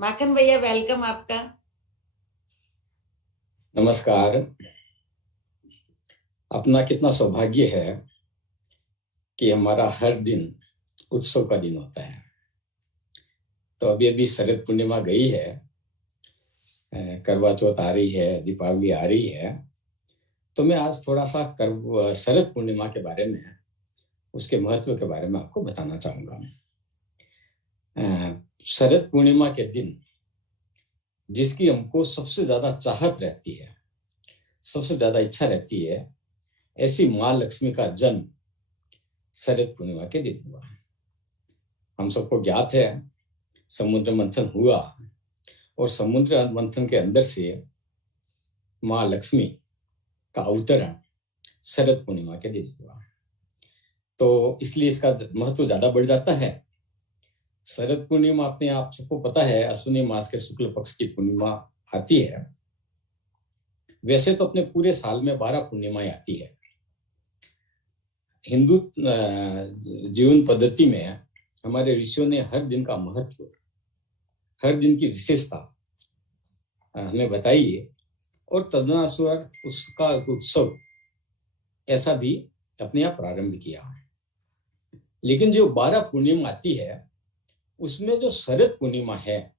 माखन भैया, वेलकम आपका। नमस्कार। अपना कितना सौभाग्य है कि हमारा हर दिन उत्सव का दिन होता है। तो अभी अभी शरद पूर्णिमा गई है, करवा चौथ आ रही है, दीपावली आ रही है। तो मैं आज थोड़ा सा शरद पूर्णिमा के बारे में, उसके महत्व के बारे में आपको बताना चाहूंगा। शरद पूर्णिमा के दिन जिसकी हमको सबसे ज्यादा चाहत रहती है, सबसे ज्यादा इच्छा रहती है, ऐसी माँ लक्ष्मी का जन्म शरद पूर्णिमा के दिन हुआ। हम सबको ज्ञात है, समुद्र मंथन हुआ और समुद्र मंथन के अंदर से माँ लक्ष्मी का अवतरण शरद पूर्णिमा के दिन हुआ। तो इसलिए इसका महत्व ज्यादा बढ़ जाता है। शरद पूर्णिमा अपने आप सबको पता है, अश्विनी मास के शुक्ल पक्ष की पूर्णिमा आती है। वैसे तो अपने पूरे साल में 12 पूर्णिमाएं आती है। हिंदू जीवन पद्धति में हमारे ऋषियों ने हर दिन का महत्व, हर दिन की विशेषता हमें बताई है और तदनुसार उसका उत्सव ऐसा भी अपने आप प्रारंभ किया। लेकिन जो 12 पूर्णिमा आती है उसमें जो शरद पूर्णिमा है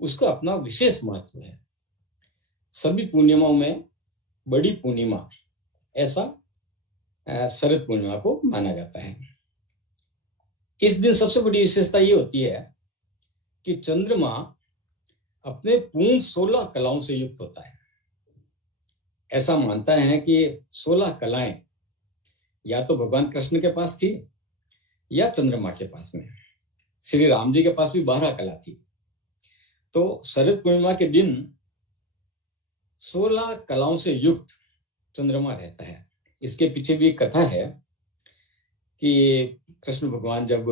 उसका अपना विशेष महत्व है। सभी पूर्णिमाओं में बड़ी पूर्णिमा ऐसा शरद पूर्णिमा को माना जाता है। इस दिन सबसे बड़ी विशेषता ये होती है कि चंद्रमा अपने पूर्ण 16 कलाओं से युक्त होता है। ऐसा मानता है कि 16 कलाएं या तो भगवान कृष्ण के पास थी या चंद्रमा के पास में। श्री राम जी के पास भी 12 कला थी। तो शरद पूर्णिमा के दिन 16 कलाओं से युक्त चंद्रमा रहता है। इसके पीछे भी एक कथा है कि कृष्ण भगवान जब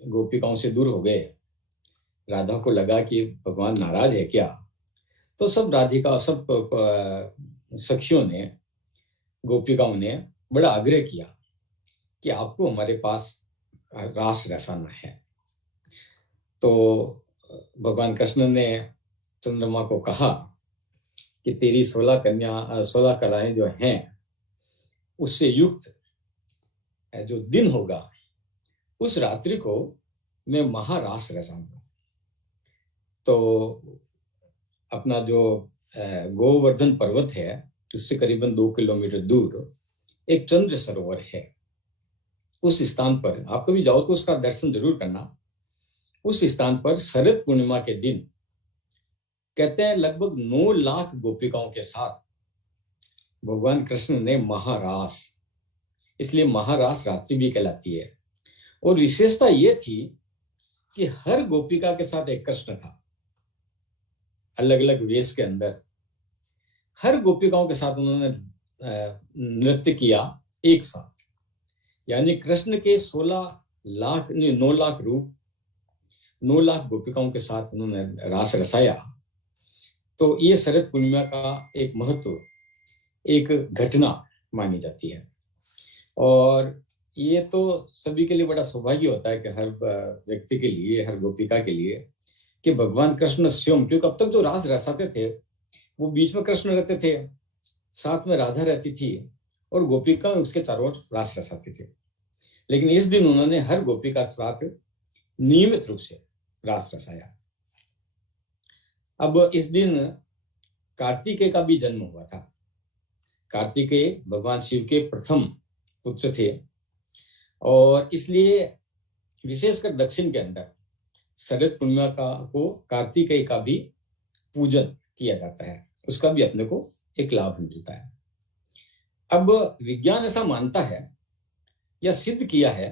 गोपिकाओं से दूर हो गए, राधा को लगा कि भगवान नाराज है क्या, तो सब राधिका, सब सखियों ने, गोपिकाओं ने बड़ा आग्रह किया कि आपको हमारे पास रास रसाना है। तो भगवान कृष्ण ने चंद्रमा को कहा कि तेरी 16 कलाएं जो हैं उससे युक्त जो दिन होगा उस रात्रि को मैं महारास रचाऊंगा। तो अपना जो गोवर्धन पर्वत है उससे करीबन 2 किलोमीटर दूर एक चंद्र सरोवर है। उस स्थान पर आप कभी जाओ तो उसका दर्शन जरूर करना। उस स्थान पर शरद पूर्णिमा के दिन कहते हैं लगभग 9 लाख गोपिकाओं के साथ भगवान कृष्ण ने महारास, इसलिए महारास रात्रि भी कहलाती है। और विशेषता यह थी कि हर गोपिका के साथ एक कृष्ण था, अलग अलग वेश के अंदर। हर गोपिकाओं के साथ उन्होंने नृत्य किया एक साथ। यानी कृष्ण के 9 लाख रूप, 9 लाख गोपिकाओं के साथ उन्होंने रास रसाया। तो ये शरद पूर्णिमा का एक महत्व, एक घटना मानी जाती है। और ये तो सभी के लिए बड़ा सौभाग्य होता है कि हर व्यक्ति के लिए, हर गोपिका के लिए, कि भगवान कृष्ण स्वयं, क्योंकि अब तक जो रास रसाते थे वो बीच में कृष्ण रहते थे, साथ में राधा रहती थी और गोपिका उसके चारों ओर रास रसाते थे। लेकिन इस दिन उन्होंने हर गोपिका के साथ नियमित रूप से रास रसाया। अब इस दिन कार्तिकेय का भी जन्म हुआ था। कार्तिकेय भगवान शिव के प्रथम पुत्र थे और इसलिए विशेषकर दक्षिण के अंदर शरद पूर्णिमा को कार्तिकेय का भी पूजन किया जाता है। उसका भी अपने को एक लाभ मिलता है। अब विज्ञान ऐसा मानता है या सिद्ध किया है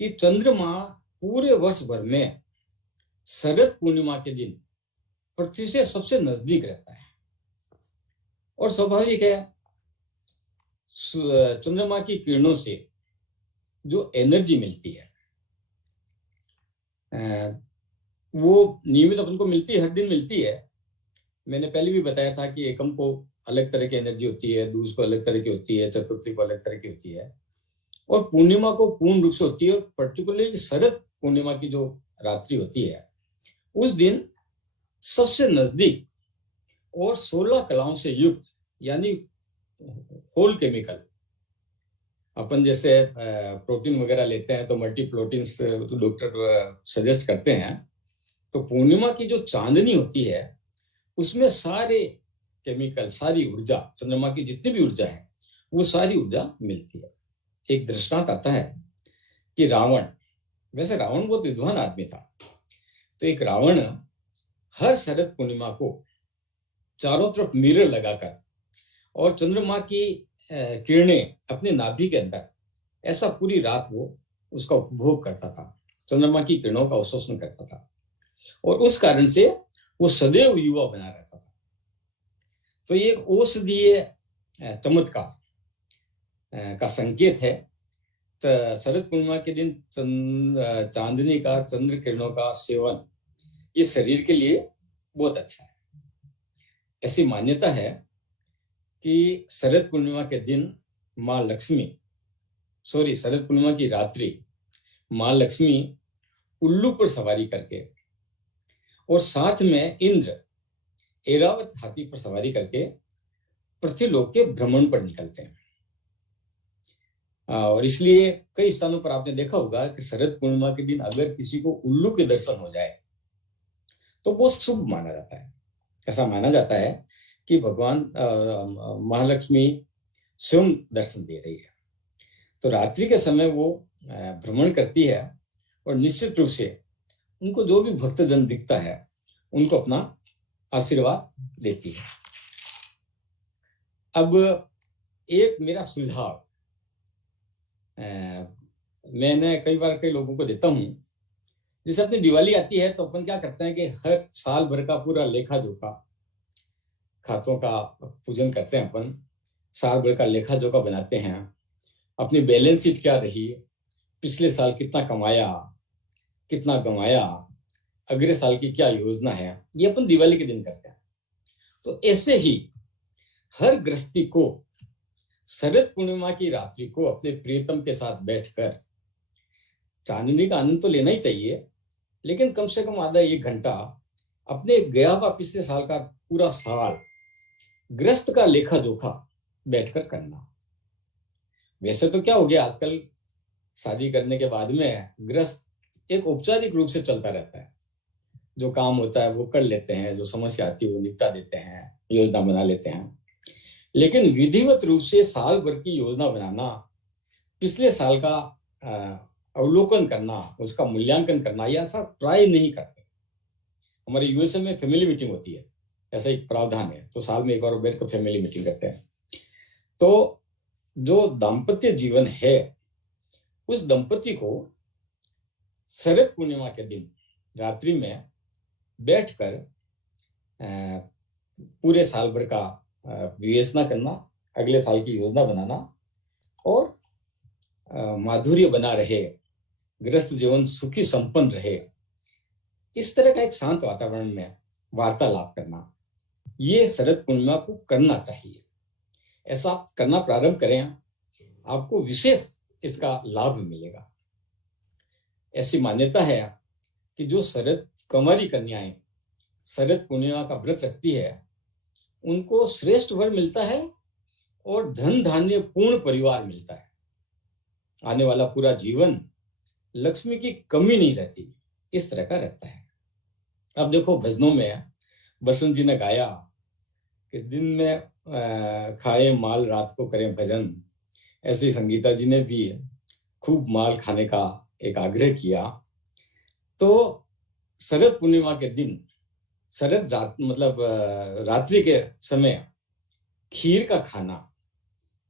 कि चंद्रमा पूरे वर्ष भर में शरद पूर्णिमा के दिन पृथ्वी से सबसे नजदीक रहता है। और स्वाभाविक है, चंद्रमा की किरणों से जो एनर्जी मिलती है वो नियमित अपन को मिलती है, हर दिन मिलती है। मैंने पहले भी बताया था कि एकम को अलग तरह की एनर्जी होती है, दूज को अलग तरह की होती है, चतुर्थी को अलग तरह की होती है और पूर्णिमा को पूर्ण रूप से होती है। और पर्टिकुलरली शरद पूर्णिमा की जो रात्रि होती है उस दिन सबसे नजदीक और 16 कलाओं से युक्त यानी होल केमिकल, अपन जैसे प्रोटीन वगैरह लेते हैं तो मल्टी प्रोटीन्स तो डॉक्टर सजेस्ट करते हैं, तो पूर्णिमा की जो चांदनी होती है उसमें सारे केमिकल, सारी ऊर्जा, चंद्रमा की जितनी भी ऊर्जा है वो सारी ऊर्जा मिलती है। एक दृष्टांत आता है कि रावण, वैसे रावण बहुत विद्वान आदमी था, तो एक रावण हर शरद पूर्णिमा को चारों तरफ मिरर लगाकर और चंद्रमा की किरणें अपने नाभि के अंदर ऐसा पूरी रात वो उसका उपभोग करता था, चंद्रमा की किरणों का अवशोषण करता था, और उस कारण से वो सदैव युवा बना रहता था। तो ये एक औषधीय चमत्कार का संकेत है। तो शरद पूर्णिमा के दिन चांदनी का, चंद्र किरणों का सेवन ये शरीर के लिए बहुत अच्छा है। ऐसी मान्यता है कि शरद पूर्णिमा के दिन माँ लक्ष्मी, शरद पूर्णिमा की रात्रि माँ लक्ष्मी उल्लू पर सवारी करके और साथ में इंद्र ऐरावत हाथी पर सवारी करके पृथ्वीलोक के भ्रमण पर निकलते हैं। और इसलिए कई स्थानों पर आपने देखा होगा कि शरद पूर्णिमा के दिन अगर किसी को उल्लू के दर्शन हो जाए तो वो शुभ माना जाता है। ऐसा माना जाता है कि भगवान महालक्ष्मी स्वयं दर्शन दे रही है। तो रात्रि के समय वो भ्रमण करती है और निश्चित रूप से उनको जो भी भक्तजन दिखता है उनको अपना आशीर्वाद देती है। अब एक मेरा सुझाव मैंने कई बार कई लोगों को देता हूँ, जैसे अपनी दिवाली आती है तो अपन क्या करते हैं कि हर साल भर का पूरा लेखा जोखा, खातों का पूजन करते हैं, अपन साल भर का लेखा जोखा बनाते हैं, अपनी बैलेंस शीट क्या रही, पिछले साल कितना कमाया, कितना गंवाया, अगले साल की क्या योजना है, ये अपन दिवाली के दिन करते हैं। तो ऐसे ही हर गृहस्थी को शरद पूर्णिमा की रात्रि को अपने प्रियतम के साथ बैठकर चांदनी का आनंद तो लेना ही चाहिए, लेकिन कम से कम आधा एक घंटा अपने गया हुआ पिछले साल का पूरा साल गृहस्थ का लेखा जोखा बैठकर करना। वैसे तो क्या हो गया, आजकल शादी करने के बाद में गृहस्थ एक औपचारिक रूप से चलता रहता है, जो काम होता है वो कर लेते हैं, जो समस्या आती है वो निपटा देते हैं, योजना बना लेते हैं, लेकिन विधिवत रूप से साल भर की योजना बनाना, पिछले साल का अवलोकन करना, उसका मूल्यांकन करना, यह ऐसा प्राय नहीं करते। हमारे यूएसए में फैमिली मीटिंग होती है, ऐसा एक प्रावधान है, तो साल में एक बार बैठकर फैमिली मीटिंग करते हैं। तो जो दाम्पत्य जीवन है उस दंपति को शरद पूर्णिमा के दिन रात्रि में बैठकर पूरे साल भर का विवेचना करना, अगले साल की योजना बनाना और माधुर्य बना रहे, गृहस्थ जीवन सुखी संपन्न रहे, इस तरह का एक शांत वातावरण में वार्तालाप करना, ये शरद पूर्णिमा को करना चाहिए। ऐसा आप करना प्रारंभ करें, आपको विशेष इसका लाभ मिलेगा। ऐसी मान्यता है कि जो शरद कुंवारी कन्याएं शरद पूर्णिमा का व्रत रखती है उनको श्रेष्ठ वर मिलता है और धन धान्य पूर्ण परिवार मिलता है। आने वाला पूरा जीवन लक्ष्मी की कमी नहीं रहती, इस तरह का रहता है। अब देखो भजनों में बसंत जी ने गाया कि दिन में खाए माल रात को करें भजन, ऐसे संगीता जी ने भी खूब माल खाने का एक आग्रह किया। तो शरद पूर्णिमा के दिन, शरद रात मतलब रात्रि के समय खीर का खाना,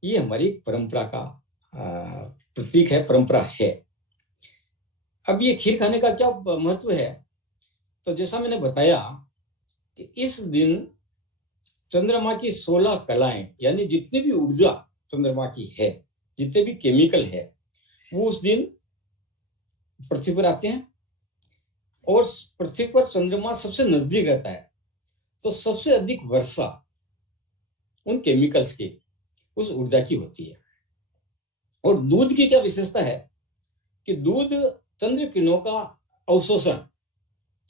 ये हमारी परंपरा का प्रतीक है, परंपरा है। अब ये खीर खाने का क्या महत्व है, तो जैसा मैंने बताया कि इस दिन चंद्रमा की 16 कलाएं, यानी जितनी भी ऊर्जा चंद्रमा की है, जितने भी केमिकल है, वो उस दिन पृथ्वी पर आते हैं और पृथ्वी पर चंद्रमा सबसे नजदीक रहता है, तो सबसे अधिक वर्षा उन केमिकल्स की, उस ऊर्जा की होती है। और दूध की क्या विशेषता है कि दूध चंद्र किरणों का अवशोषण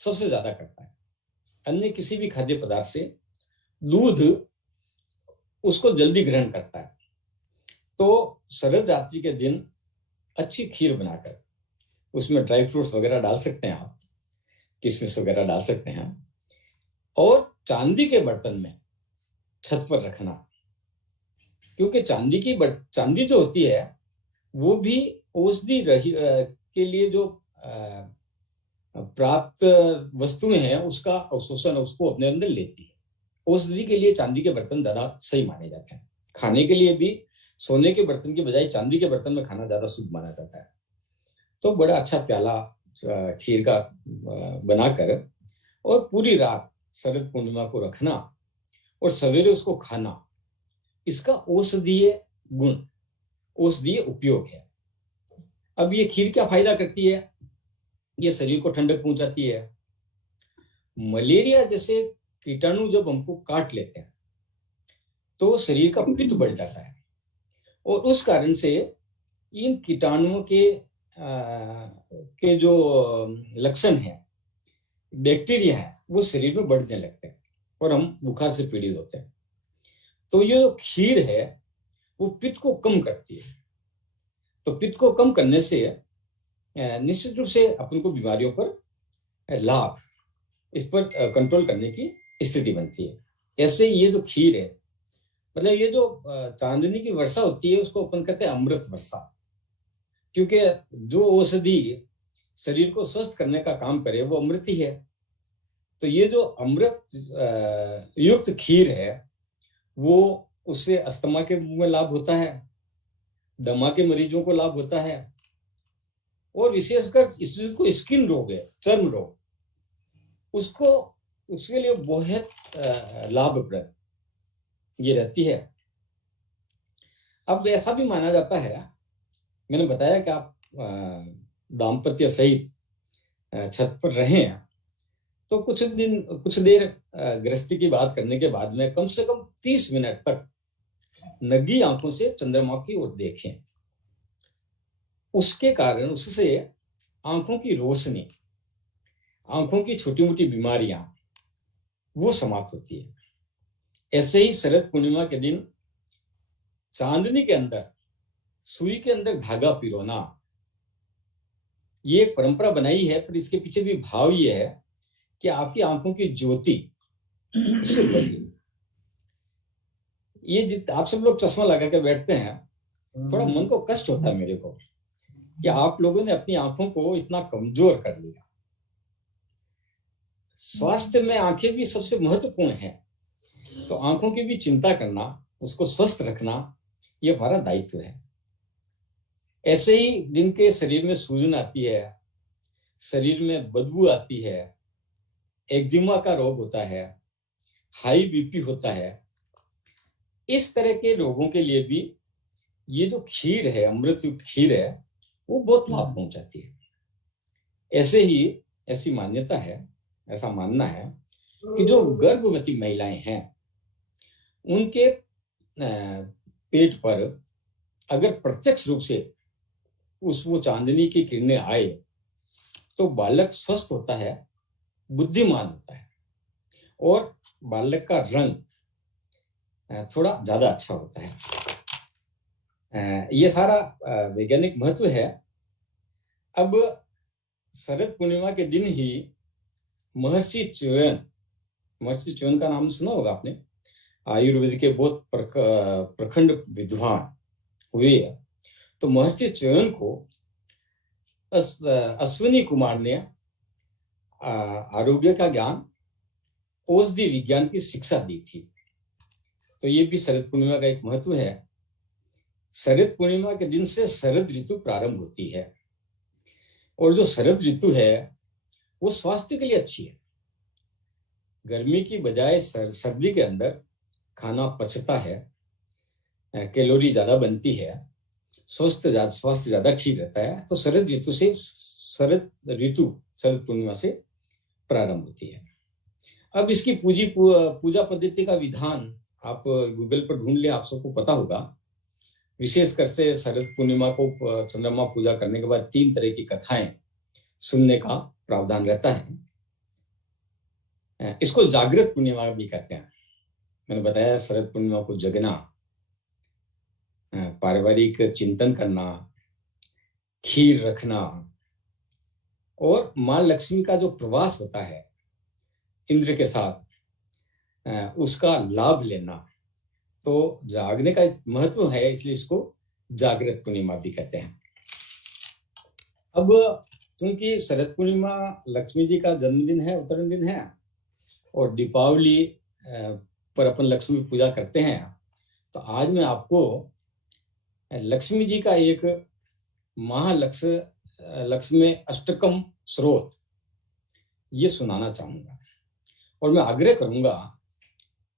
सबसे ज्यादा करता है। अन्य किसी भी खाद्य पदार्थ से दूध उसको जल्दी ग्रहण करता है। तो शरद रात्रि के दिन अच्छी खीर बनाकर उसमें ड्राई फ्रूट्स वगैरह डाल सकते हैं आप, किशमिश वगैरह डाल सकते हैं, और चांदी के बर्तन में छत पर रखना, क्योंकि चांदी जो होती है वो भी औषधि के लिए जो प्राप्त वस्तुएं हैं उसका अवशोषण उसको अपने अंदर लेती है। औषधि के लिए चांदी के बर्तन ज्यादा सही माने जाते हैं। खाने के लिए भी सोने के बर्तन की बजाय चांदी के बर्तन में खाना ज्यादा शुभ माना जाता है। तो बड़ा अच्छा प्याला खीर का बनाकर और पूरी रात शरद पूर्णिमा को रखना और सवेरे उसको खाना, इसका औषधीय गुण, औषधीय उपयोग है। अब ये खीर क्या फायदा करती है? ये शरीर को ठंडक पहुंचाती है। मलेरिया जैसे कीटाणु जब हमको काट लेते हैं तो शरीर का पित्त बढ़ जाता है, और उस कारण से इन कीटाणुओं के जो लक्षण हैं, बैक्टीरिया है, वो शरीर में बढ़ने लगते हैं और हम बुखार से पीड़ित होते हैं। तो ये जो खीर है वो पित्त को कम करती है। तो पित्त को कम करने से निश्चित रूप से अपन को बीमारियों पर लाभ, इस पर कंट्रोल करने की स्थिति बनती है। ऐसे ये जो खीर है, मतलब ये जो चांदनी की वर्षा होती है उसको अपन कहते हैं अमृत वर्षा, क्योंकि जो औषधि शरीर को स्वस्थ करने का काम करे वो अमृत ही है। तो ये जो अमृत युक्त खीर है वो, उससे अस्थमा के में लाभ होता है, दमा के मरीजों को लाभ होता है, और विशेषकर इसको स्किन रोग है, चर्म रोग, उसको उसके लिए बहुत लाभप्रद ये रहती है। अब ऐसा भी माना जाता है, मैंने बताया कि आप दाम्पत्य सहित छत पर रहें तो कुछ देर गृहस्थी की बात करने के बाद में कम से कम 30 मिनट तक नंगी आंखों से चंद्रमा की ओर देखें। उसके कारण उससे आंखों की रोशनी, आंखों की छोटी मोटी बीमारियां वो समाप्त होती है। ऐसे ही शरद पूर्णिमा के दिन चांदनी के अंदर सुई के अंदर धागा पिरोना, ये एक परंपरा बनाई है, पर इसके पीछे भी भाव ये है कि आपकी आंखों की ज्योति उससे बढ़े। ये आप सब लोग चश्मा लगा के बैठते हैं, थोड़ा मन को कष्ट होता है मेरे को कि आप लोगों ने अपनी आंखों को इतना कमजोर कर लिया। स्वास्थ्य में आंखें भी सबसे महत्वपूर्ण है, तो आंखों की भी चिंता करना, उसको स्वस्थ रखना, ये हमारा दायित्व है। ऐसे ही जिनके शरीर में सूजन आती है, शरीर में बदबू आती है, एक्जिमा का रोग होता है, हाई बीपी होता है, इस तरह के रोगों के लिए भी ये जो खीर है, अमृत युक्त खीर है, वो बहुत लाभ पहुंचाती है। ऐसे ही ऐसी मान्यता है, ऐसा मानना है कि जो गर्भवती महिलाएं हैं उनके पेट पर अगर प्रत्यक्ष रूप से वो चांदनी की किरणें आए तो बालक स्वस्थ होता है, बुद्धिमान होता है, और बालक का रंग थोड़ा ज्यादा अच्छा होता है। ये सारा वैज्ञानिक महत्व है। अब शरद पूर्णिमा के दिन ही महर्षि च्यवन का नाम सुना होगा आपने, आयुर्वेद के बहुत प्रखंड विद्वान हुए। तो महर्षि च्यवन को अश्विनी कुमार ने आरोग्य का ज्ञान, औषधि विज्ञान की शिक्षा दी थी। तो ये भी शरद पूर्णिमा का एक महत्व है। शरद पूर्णिमा के दिन से शरद ऋतु प्रारंभ होती है, और जो शरद ऋतु है वो स्वास्थ्य के लिए अच्छी है। गर्मी की बजाय सर्दी के अंदर खाना पचता है, कैलोरी ज्यादा बनती है, स्वास्थ्य ज्यादा ठीक रहता है। तो शरद ऋतु शरद पूर्णिमा से प्रारंभ होती है। अब इसकी पूजा पद्धति का विधान आप गूगल पर ढूंढ ले, आप सबको पता होगा। विशेषकर से शरद पूर्णिमा को चंद्रमा पूजा करने के बाद 3 तरह की कथाएं सुनने का प्रावधान रहता है। इसको जागृत पूर्णिमा भी कहते हैं। मैंने बताया शरद पूर्णिमा को जगना, पारिवारिक चिंतन करना, खीर रखना, और माँ लक्ष्मी का जो प्रवास होता है इंद्र के साथ, उसका लाभ लेना। तो जागने का महत्व है, इसलिए इसको जागृत पूर्णिमा भी कहते हैं। अब क्योंकि शरद पूर्णिमा लक्ष्मी जी का जन्मदिन है, अवतरण दिन है, और दीपावली पर अपन लक्ष्मी पूजा करते हैं, तो आज मैं आपको लक्ष्मी जी का एक लक्ष्मी अष्टकम स्रोत ये सुनाना चाहूंगा, और मैं आग्रह करूंगा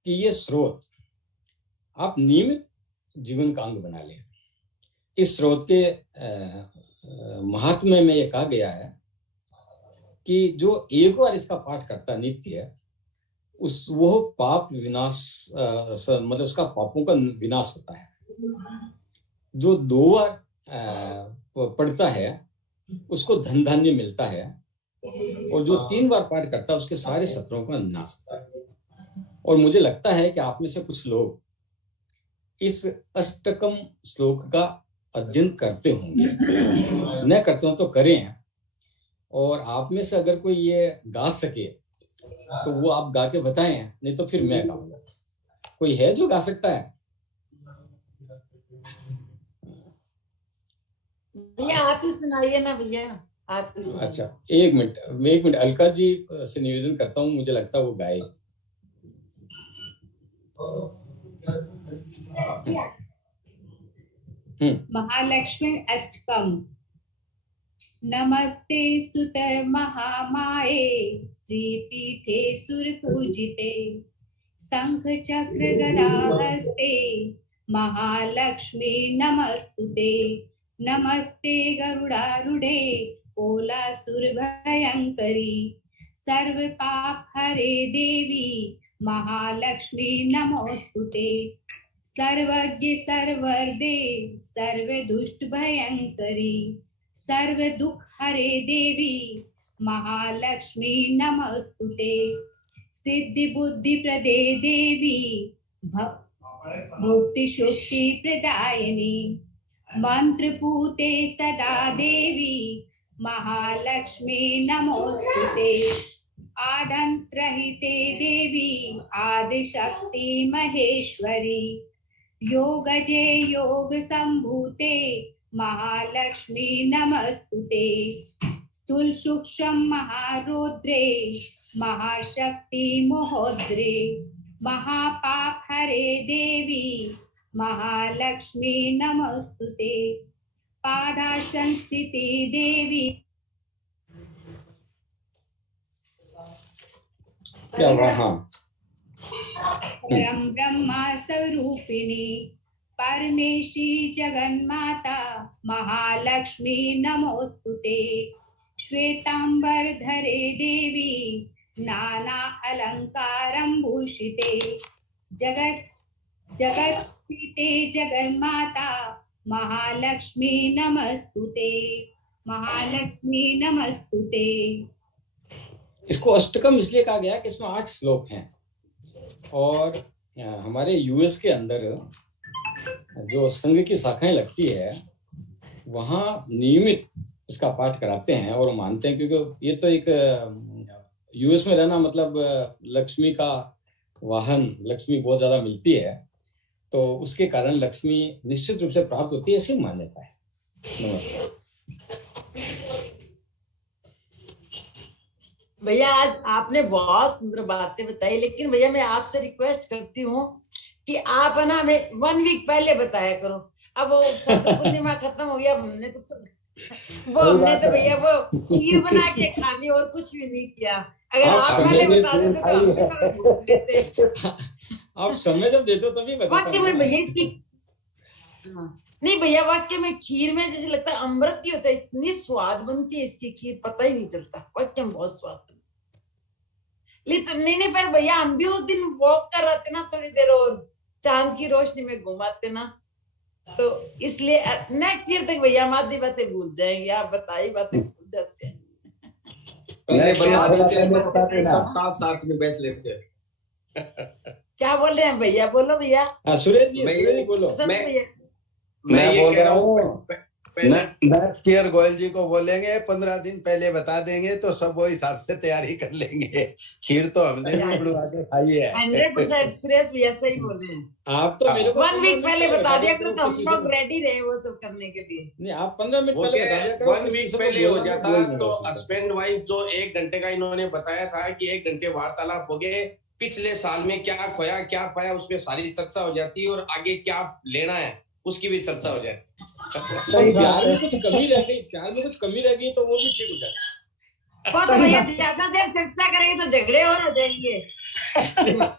कि ये स्रोत आप नियमित जीवन का अंग बना लें। इस स्रोत के महात्म्य में ये कहा गया है कि जो एक बार इसका पाठ करता नित्य, वो पाप विनाश, मतलब उसका पापों का विनाश होता है। जो 2 बार पढ़ता है उसको धन धान्य मिलता है, और जो 3 बार पाठ करता है उसके सारे शत्रुओं का नाश होता है। और मुझे लगता है कि आप में से कुछ लोग इस अष्टकम श्लोक का अध्ययन करते होंगे, न करते हो तो करें। और आप में से अगर कोई ये गा सके तो वो आप गा के बताएं, नहीं तो फिर मैं गाऊंगा। कोई है जो गा सकता है? भैया आप ही सुनाइए ना भैया, आप ही सुनाइए। अच्छा, एक मिनट अलका जी से निवेदन करता हूँ, मुझे लगता है वो गाए। महालक्ष्मी अष्टकम। नमस्ते सुत महामाये, श्रीपीठे सुरपूजिते, शंख चक्र गदा हस्ते, महालक्ष्मी नमस्तुते। नमस्ते गरुडारूढ़े, कोलासुर भयंकरी, सर्व पाप हरे देवी, महालक्ष्मी नमोस्तुते। सर्वज्ञ सर्वदे, सर्व दुष्ट भयंकरी, सर्व दुख हरे देवी, महालक्ष्मी नमस्तुते। सिद्धि बुद्धि प्रदे देवी, मुक्ति शुक्ति प्रदायिनी, मंत्र पूते सदा देवी, महालक्ष्मी नमोस्तुते। आदंत्रहिते देवी, आदिशक्ति महेश्वरी, योगजे योग संभूते, महालक्ष्मी नमस्तुते। स्थूल सूक्ष्म महारुद्रे, महाशक्ति महोद्रे, महापाप हरे देवी, महालक्ष्मी नमस्तुते। पादासन स्थिति देवी, परम ब्रह्मा स्वरूपिणी, परमेशी जगन्माता, महालक्ष्मी नमोस्तुते। श्वेतांबर धरे देवी, नाना अलंकारं भूषिते, जगत स्थिते जगन्माता, महालक्ष्मी नमस्तुते, महालक्ष्मी नमस्तुते। इसको अष्टकम इसलिए कहा गया कि इसमें 8 श्लोक हैं, और हमारे यूएस के अंदर जो संघ की शाखाएं लगती है वहाँ नियमित इसका पाठ कराते हैं, और मानते हैं, क्योंकि ये तो एक यूएस में रहना मतलब लक्ष्मी का वाहन, लक्ष्मी बहुत ज्यादा मिलती है, तो उसके कारण लक्ष्मी निश्चित रूप से प्राप्त होती है, ऐसी मान्यता है। नमस्कार भैया, आज आपने बहुत सुंदर बातें बताई, लेकिन भैया मैं आपसे रिक्वेस्ट करती हूँ कि आप है ना हमें 1 वीक पहले बताया करो। अब वो पूर्णिमा खत्म हो गया, हमने तो भैया वो खीर बना के खा ली और कुछ भी नहीं किया। अगर आप पहले बता देते तो हम भी भूल लेते। आप समय जब देते हो तभी वाक्य में भैया इसकी नहीं भैया, वाक्य में खीर में जैसे लगता है अमृत ही होता है, इतनी स्वाद बनती है इसकी खीर, पता ही नहीं चलता। वाक्य में बहुत स्वाद। लेकिन नहीं पर भैया हम भी उस दिन वॉक कर रहे थे ना थोड़ी देर, और चांद की रोशनी में घुमाते ना, तो इसलिए नेक्स्ट ईयर तक भैया हम आधी बातें भूल जाएंगे, आप बताइए बातें भूल जाते हैं। पहले बता देते हैं, बता देना। सब साथ साथ में बैठ लेते हैं। क्या बोल रहे हैं भैया? बोलो भैया। हाँ सुरेश जी बोलो। मैं भैया मैं ये बोल कह रहा हूँ पहले नेक्स्ट ईयर गोयल जी को बोलेंगे 15 दिन पहले बता देंगे तो सब वो हिसाब से तैयारी कर लेंगे। खीर तो हमने भी बनवा के खाई है। 100% सुरेश भैया सही बोल रहे हैं। आप तो मेरे को 1 वीक पहले बता दिया करो तो हम किसी लोग से- रेडी रहे वो सब करने के लिए। नहीं आप 15 मिनट वो पहले क्या बता दिया करो। 1 वीक पहले हो जाता तो हस्बैंड वाइफ जो 1 घंटे का इन्होंने बताया था कि 1 घंटे वार्तालाप हो गए, पिछले साल में क्या खोया क्या पाया उसमें सारी चर्चा हो जाती और आगे क्या लेना है उसकी भी चर्चा हो जाती। सही प्यार में कुछ कमी रह गई, प्यार में कुछ कमी रह गई तो वो भी ठीक हो जाए। वो तो भैया ज्यादा देर चर्चा करेंगे तो झगड़े और हो जाएंगे।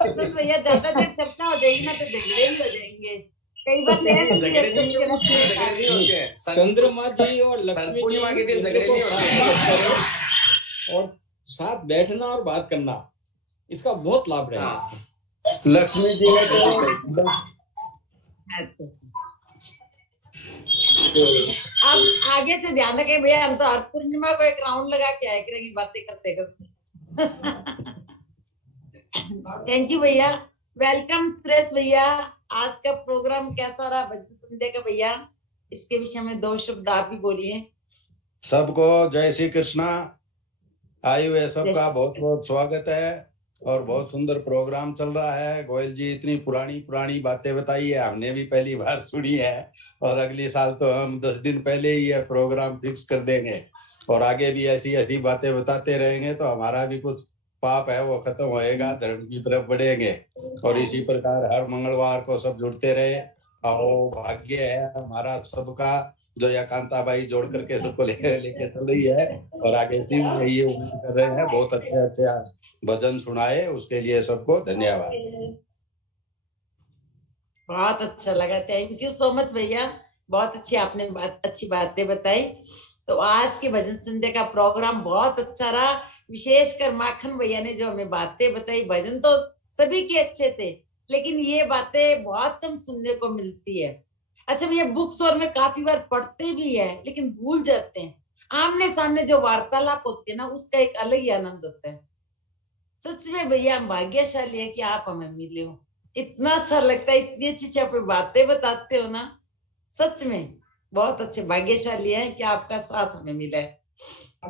सुन भैया ज्यादा देर चर्चा हो जाएगी ना तो झगड़े भी हो जाएंगे। कई बार झगड़े नहीं होते हैं। चंद्रमा जी और लक्ष्मी पूर्णिमा के दिन जी झगड़े नहीं होते और साथ बैठना और बात करना इसका बहुत लाभ रहेगा। लक्ष्मी जी ने तो अब आगे से ध्यान रखें भैया, हम तो हर पूर्णिमा को एक राउंड लगा के आए करेंगे बातें करते करते। थैंक यू भैया, वेलकम सुरेश भैया। आज का प्रोग्राम कैसा रहा भजन संध्या का भैया? इसके विषय में 2 शब्द आप भी बोलिए। सबको जय श्री कृष्णा। आयु है सबका बहुत बहुत स्वागत है और बहुत सुंदर प्रोग्राम चल रहा है। गोयल जी इतनी पुरानी बातें बताई है, हमने भी पहली बार सुनी है और अगले साल तो हम 10 दिन पहले ही ये प्रोग्राम फिक्स कर देंगे और आगे भी ऐसी ऐसी बातें बताते रहेंगे तो हमारा भी कुछ पाप है वो खत्म होएगा, धर्म की तरफ बढ़ेंगे। और इसी प्रकार हर मंगलवार को सब जुड़ते रहे। आओ भाग्य है हमारा सबका जो या कांताबाई जोड़ करके सबको लेके चल रही है और आगे भी ये उम्मीद कर रहे हैं बहुत अच्छे भजन सुनाए, उसके लिए सबको धन्यवाद। बहुत अच्छा लगा, थैंक यू सो मच भैया, बहुत अच्छी आपने अच्छी बातें बताई। तो आज के भजन संध्या का प्रोग्राम बहुत अच्छा रहा, विशेषकर माखन भैया ने जो हमें बातें बताई। भजन तो सभी के अच्छे थे लेकिन ये बातें बहुत कम सुनने को मिलती है। अच्छा भैया, बुक स्टोर में काफी बार पढ़ते भी है लेकिन भूल जाते हैं। आमने सामने जो वार्तालाप होती है ना उसका एक अलग ही आनंद होता है। सच में भैया हम भाग्यशाली है कि आप हमें मिले हो, इतना अच्छा लगता है, इतनी अच्छी आप बातें बताते हो ना, सच में बहुत अच्छे भाग्यशाली है कि आपका साथ हमें मिला है।